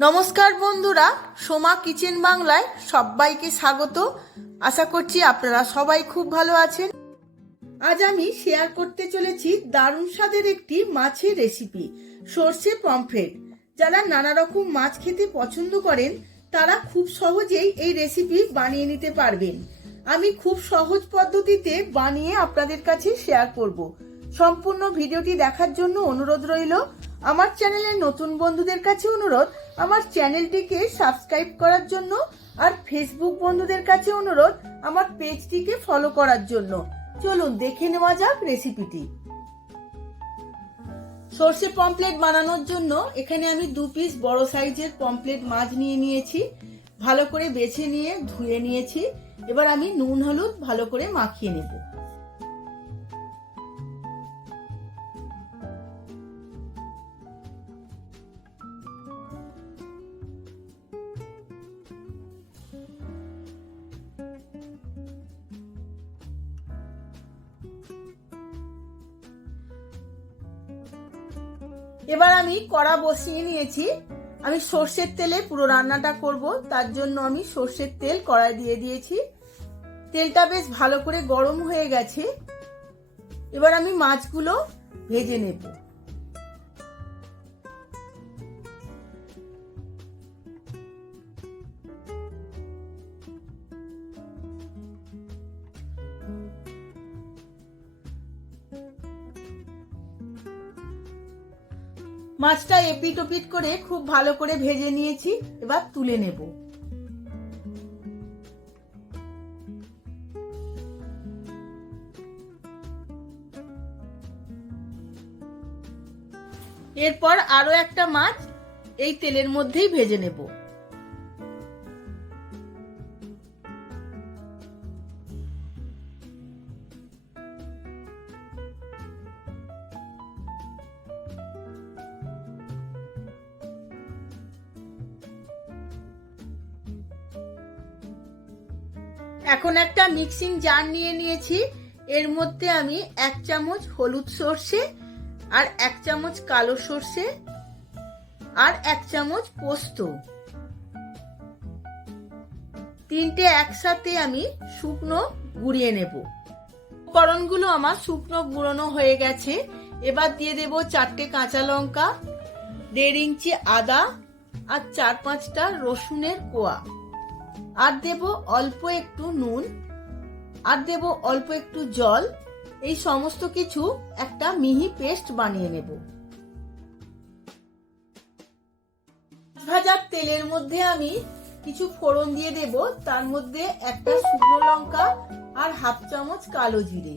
নমস্কার বন্ধুরা, সোমা কিচেন বাংলায় সবাইকে স্বাগত। আশা করছি আপনারা সবাই খুব ভালো আছেন। আজ আমি শেয়ার করতে চলেছি দারুণ স্বাদের একটি মাছের রেসিপি, সর্ষে পমফ্রেট। যারা নানা রকম মাছ খেতে পছন্দ করেন তারা খুব সহজেই এই রেসিপি বানিয়ে নিতে পারবেন। আমি খুব সহজ পদ্ধতিতে বানিয়ে আপনাদের কাছে শেয়ার করব। সম্পূর্ণ ভিডিওটি দেখার জন্য অনুরোধ রইল। আমার চ্যানেলের নতুন বন্ধুদের কাছে অনুরোধ আমার চ্যানেলটিকে সাবস্ক্রাইব করার জন্য, আর ফেসবুক বন্ধুদের কাছে অনুরোধ আমার পেজটিকে ফলো করার জন্য। চলুন দেখে নেওয়া যাক রেসিপিটি। সর্ষে পমফ্রেট বানানোর জন্য এখানে আমি 2 পিস বড় সাইজের পমফ্রেট মাছ নিয়ে নিয়েছি। ভালো করে বেছে নিয়ে ধুয়ে নিয়েছি। এবার আমি নুন হলুদ ভালো করে মাখিয়ে নেব। এবার আমি কড়া বসিয়ে নিয়েছি। আমি সর্ষের তেলে পুরো রান্নাটা করব, তার জন্য আমি সর্ষের তেল কড়াই দিয়ে দিয়েছি। তেলটা বেশ ভালো করে গরম হয়ে গেছে। এবার আমি মাছগুলো ভেজে নেব। মাছটা এপিট ওপিট করে খুব ভালো করে ভেজে নিয়েছি। এবার তুলে নেব। এরপর আরো একটা মাছ এই তেলের মধ্যেই ভেজে নেব। এখন একটা মিক্সিং জার নিয়ে নিয়েছি। এর মধ্যে আমি 1 চামচ হলুদ সর্ষে, আর 1 চামচ কালো সর্ষে, আর 1 চামচ পোস্ত, তিনটে একসাথে আমি শুকনো গুঁড়িয়ে নেব। উপকরণগুলো আমার শুকনো গুঁড়োনো হয়ে গেছে। এবার দিয়ে দেব 4টে কাঁচা লঙ্কা, 1.5 ইঞ্চি আদা, আর 4-5টা রসুনের কোয়া, আর দেব অল্প একটু নুন, আর দেব অল্প একটু জল। এই সমস্ত কিছু একটা মিহি পেস্ট বানিয়ে নেব। ভাজার তেলের মধ্যে আমি কিছু ফোড়ন দিয়ে দেব। তার মধ্যে একটা শুকনো লঙ্কা আর 1/2 চামচ কালো জিরে।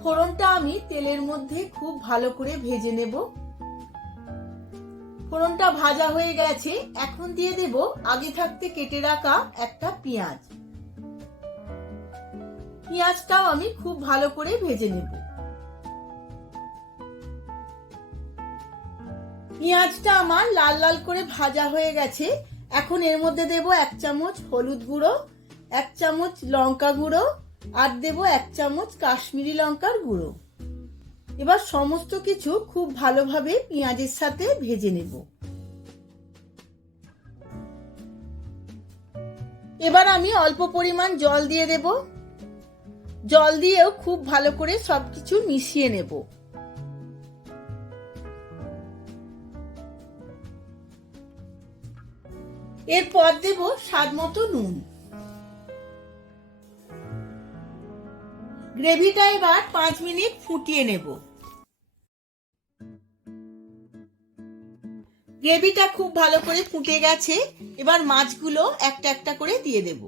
ফোড়নটা আমি তেলের মধ্যে খুব ভালো করে ভেজে নেব। ফোড়নটা ভাজা হয়ে গেছে। এখন দিয়ে দেব আগে থাকতে কেটে রাখা একটা পেঁয়াজ। পেঁয়াজটাও আমি খুব ভালো করে ভেজে নেব। পেঁয়াজটা আমার লাল লাল করে ভাজা হয়ে গেছে। এখন এর মধ্যে দেব 1 চামচ হলুদ গুঁড়ো, 1 চামচ লঙ্কা গুঁড়ো, আর দেব 1 চামচ কাশ্মীরি লঙ্কার গুঁড়ো। এবার সমস্ত কিছু খুব ভালোভাবে পেঁয়াজের সাথে ভেজে নেব। এবার আমি অল্প পরিমাণ জল দিয়ে দেব। জল দিয়েও খুব ভালো করে সবকিছু মিশিয়ে নেব। এরপর দেব স্বাদ মতো নুন। গ্রেভিটা এবার 5 মিনিট ফুটিয়ে নেব। গ্রেভিটা খুব ভালো করে ফুটে গেছে। এবার মাছগুলো একটা একটা করে দিয়ে দেব।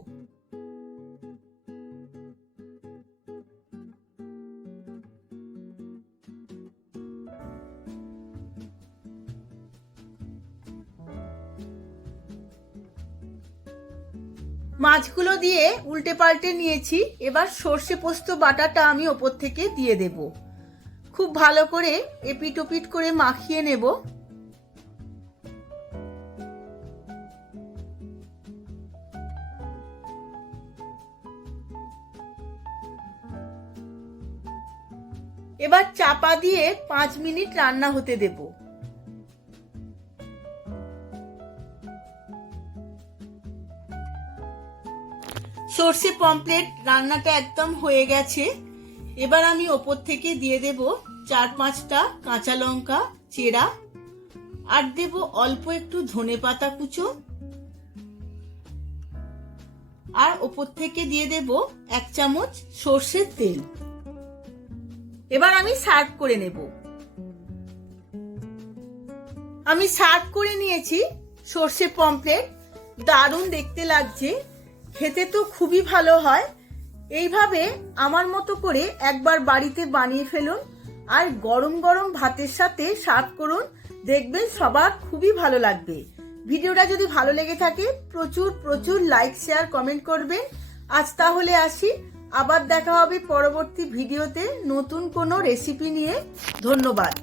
মাছগুলো দিয়ে উল্টে পাল্টে নিয়েছি। এবার সর্ষে পোস্ত বাটাটা আমি ওপর থেকে দিয়ে দেব। খুব ভালো করে এপিট ওপিট করে মাখিয়ে নেব। এবার চাপা দিয়ে 5 মিনিট রান্না হতে দেব। সর্ষে পমফ্রেট রান্নাটা একদম হয়ে গেছে। এবার আমি ওপর থেকে দিয়ে দেব 4-5টা কাঁচা লঙ্কা চেরা, আর দেব অল্প একটু ধনেপাতা কুচো, আর ওপর থেকে দিয়ে দেব 1 চামচ সর্ষের তেল। এবার আমি সার্ভ করে নেব। আমি সার্ভ করে নিয়েছি সর্ষে পমফ্রেট। দারুণ দেখতে লাগছে, খেতে তো খুবই ভালো হয়। এইভাবে আমার মতো করে একবার বাড়িতে বানিয়ে ফেলুন, আর গরম গরম ভাতের সাথে সার্ভ করুন, দেখবেন সবার খুবই ভালো লাগবে। ভিডিওটা যদি ভালো লেগে থাকে প্রচুর প্রচুর লাইক শেয়ার কমেন্ট করবেন। আজ তাহলে আসি, আবার দেখা হবে পরবর্তী ভিডিওতে নতুন কোনো রেসিপি নিয়ে। ধন্যবাদ।